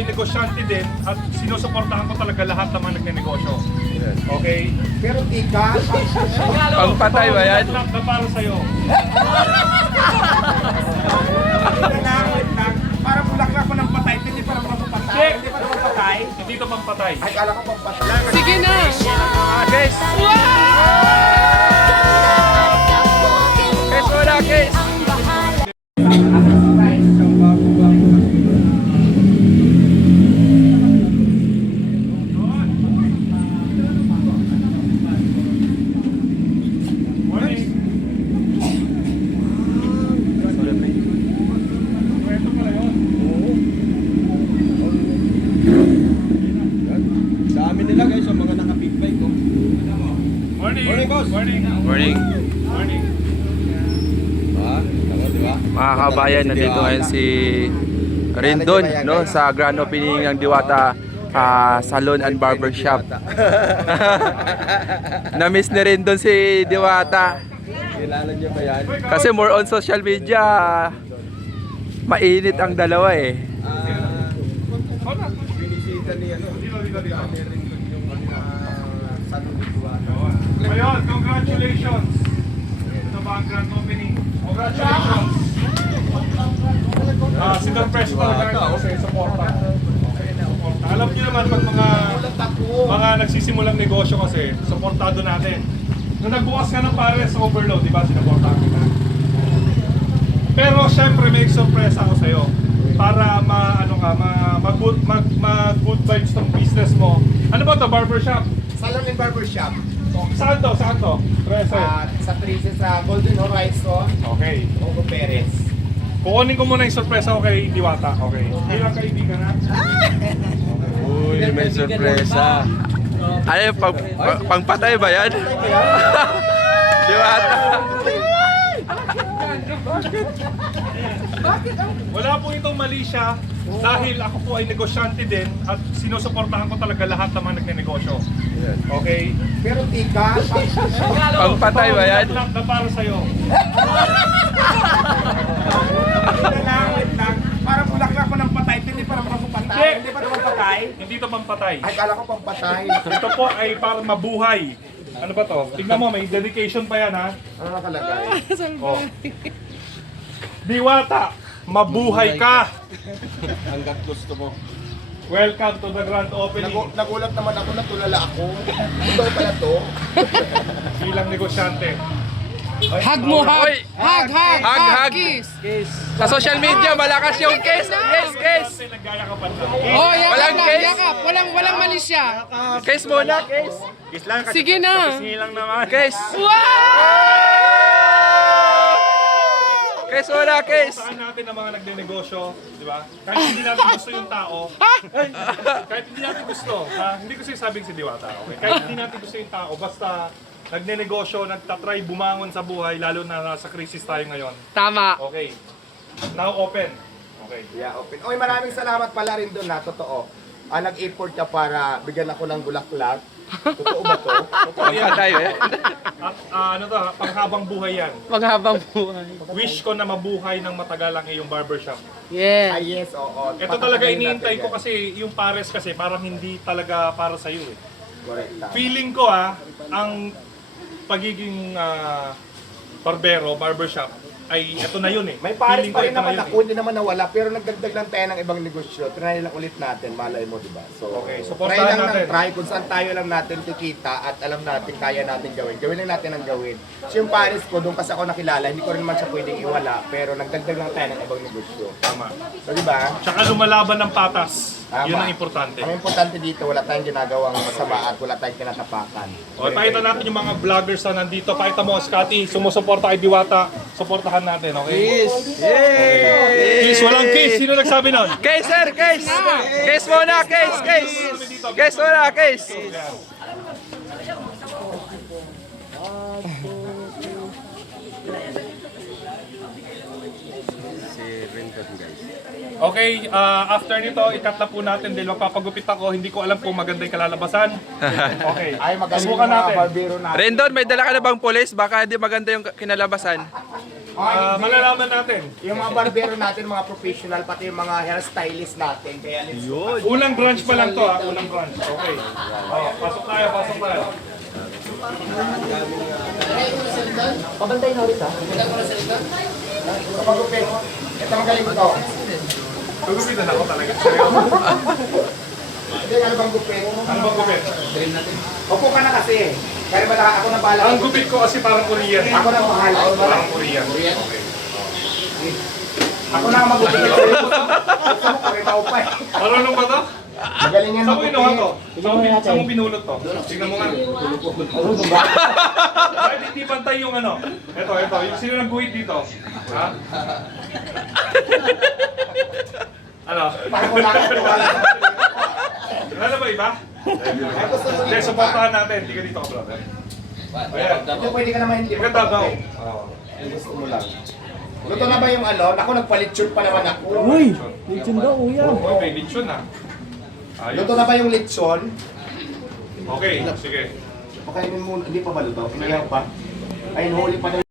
ay negosyante din at sinusuportahan ko talaga lahat ng mga nagnenegosyo. Okay? Pero tika, Pangpatay ba yan? Na para sa'yo. wait lang. Parang bulaklak ko ng patay, hindi para mapapatay. Check! Hindi para mapatay. Hindi ito pampatay. Ay, kala ko pampatay. Sige na! Guys! Guys, wala guys! Morning. Kwento pala yun. Dami nila guys, ang mga naka-big bike ko. Morning. Morning, boss. Morning. Morning! Morning. Tama, di ba? Mga kabayan, nandito ngayon si Rendon, no, sa grand opening ng Diwata Salon and Barber Shop. Na-miss ni Rendon si Diwata. Kilala niyo ba yan? Kasi more on social media, mainit ang dalawa eh. Binisita ni ano? Dito. Yung salon ni Duwata. Ngayon, congratulations. Ito ba ang grand opening? Congratulations. Si Don Presto talaga kasi supporta. Alam niyo naman pag mga nagsisimulang negosyo kasi, supportado natin. Nung nagbukas ka ng pares sa Overload, di ba, sinuportahan kita. Pero syempre may sorpresa ako sa'yo para mag-good vibes tong business mo. Ano ba ito? Barbershop? Salon and barbershop. Saan to? Saan to? Present. Sa Traces sa Golden Horizon, Okay. Ogo Perez. Kukunin ko muna yung sorpresa ko kay Diwata. Okay. Bilang kaibigan na. Uy, may sorpresa. Ano yung pangpatay ba yan? Diwata. Wala po itong mali siya dahil ako po ay negosyante din at sinusuportahan ko talaga lahat ng mga nagnenegosyo. Okay? Pero tika, Pangpatay ba yan? Na para sa'yo. wait lang. Parang bulaklak ko ng patay, hindi para mapapatay. Check! Hindi para mapatay. Hindi ito pampatay. Ay, kala ko pampatay. Ito po ay para mabuhay. Ano ba to? Tignan mo, may dedication pa yan ha. Ano nakalagay? Oh. Diwata, mabuhay ka! Hanggat gusto mo. Welcome to the grand opening. Nagulat naman ako, natulala ako. Ito pala to. Bilang negosyante. Hug mo, hug! Uy! Hug, hug, Hug, hug! kiss! Sa social media, malakas yung case. Yes, case. Kasi naggayakapan lang. Oh, yakap Walang lang, case? yakap! Walang mali siya! Case muna, case. Sige na! Case. Wow! Case muna, case. Saan natin ang mga nagnenegosyo, di ba? Kahit hindi natin gusto yung tao, kahit hindi natin gusto, hindi ko sinasabing si Diwata, okay? Kahit hindi natin gusto yung tao, basta nagnenegosyo, nagtatry bumangon sa buhay, lalo na nasa crisis tayo ngayon. Tama! Okay. Now open. Okay. Yeah, open. Oy, maraming salamat pala rin doon na, totoo. Nag-effort ka para bigyan ako ng bulaklak. Totoo ba to? Totoo yan. Pangpatay eh. At ano to, panghabang buhay yan. Maghabang buhay. Wish ko na mabuhay ng matagal ang iyong barbershop. Yeah. Yes, oo. Ito talaga Patatayin iniintay natin ko yan. kasi yung pares kasi parang hindi talaga para sa iyo eh. Correct. Tama. Feeling ko ang pagiging barbershop ay ito na yun eh. May pares Feeling pa ko rin ito na naman yun ako, hindi naman nawala, pero nagdagdag lang tayo ng ibang negosyo. Try lang ulit natin, malay mo, di ba? So, Okay, try supportahan lang natin. ng try kung saan tayo lang natin kikita at alam natin kaya natin gawin. Gawin lang natin ang gawin. So yung pares ko, doon kasi ako nakilala, hindi ko rin naman siya pwedeng iwala, pero nagdagdag lang tayo ng ibang negosyo. Tama. So di ba? Tsaka lumalaban ng patas. Tama. Yun ang importante. Ang importante dito, wala tayong ginagawang masama at wala tayong kinatapakan. O, pakita natin yung mga vloggers na nandito. Pakita mo, Scotty, sumusuporta kay Diwata. Suportahan natin, okay? Peace! Yay! Kiss, walang kiss. Sino nagsabi nun? Case, sir, case. Case muna, case, case. Case muna, case. Okay, after nito, ikat na po natin dahil magpapagupit ako. Hindi ko alam kung maganda yung kalalabasan. Okay, Ay, magaling subukan yung mga natin. barbero natin. Rendon, may dala ka na bang pulis? Baka hindi maganda yung kinalabasan. malalaman natin. Yung mga barbero natin, mga professional, pati yung mga hairstylist natin. Kaya let's go. Unang branch pa lang to ha, unang branch. Okay. Pasok tayo, pasok tayo. Pabantay na ulit ha. Kapag upin, ito magaling ko to. Tugupitan ako talaga. Seryoso. Hindi, ano bang gupit? Ano bang gupit? Upo ka na kasi. Kaya ba ako na bahala? Ang gupit ko kasi parang Korean. Ako na bahala. Parang Korean. Okay. Ako na ang magupit. Gusto mo kami pa eh. Marunong ba to? Magaling yan Saan mo inuha to? magupit. Saan mo pinulot to? Tingnan mo nga. Kahit hindi pantay yung ano. Ito. Yung sino nag-guhit dito? Ha? Ano? Parang wala ka tiwala. Wala ba iba? Hindi, supportahan natin. Hindi ka dito ka, brother. Ayan. Hindi, pwede ka naman hindi. Maganda daw. Gusto mo lang. Luto na ba yung ano? Ako nagpa-lechon pa naman ako. Uy, lechon daw, kuya. Oh, may lechon na. Ayos. Luto na ba yung lechon? Okay, sige. Pakainin mo, hindi pa ba luto? Iniyaw pa? Ay, huli pa na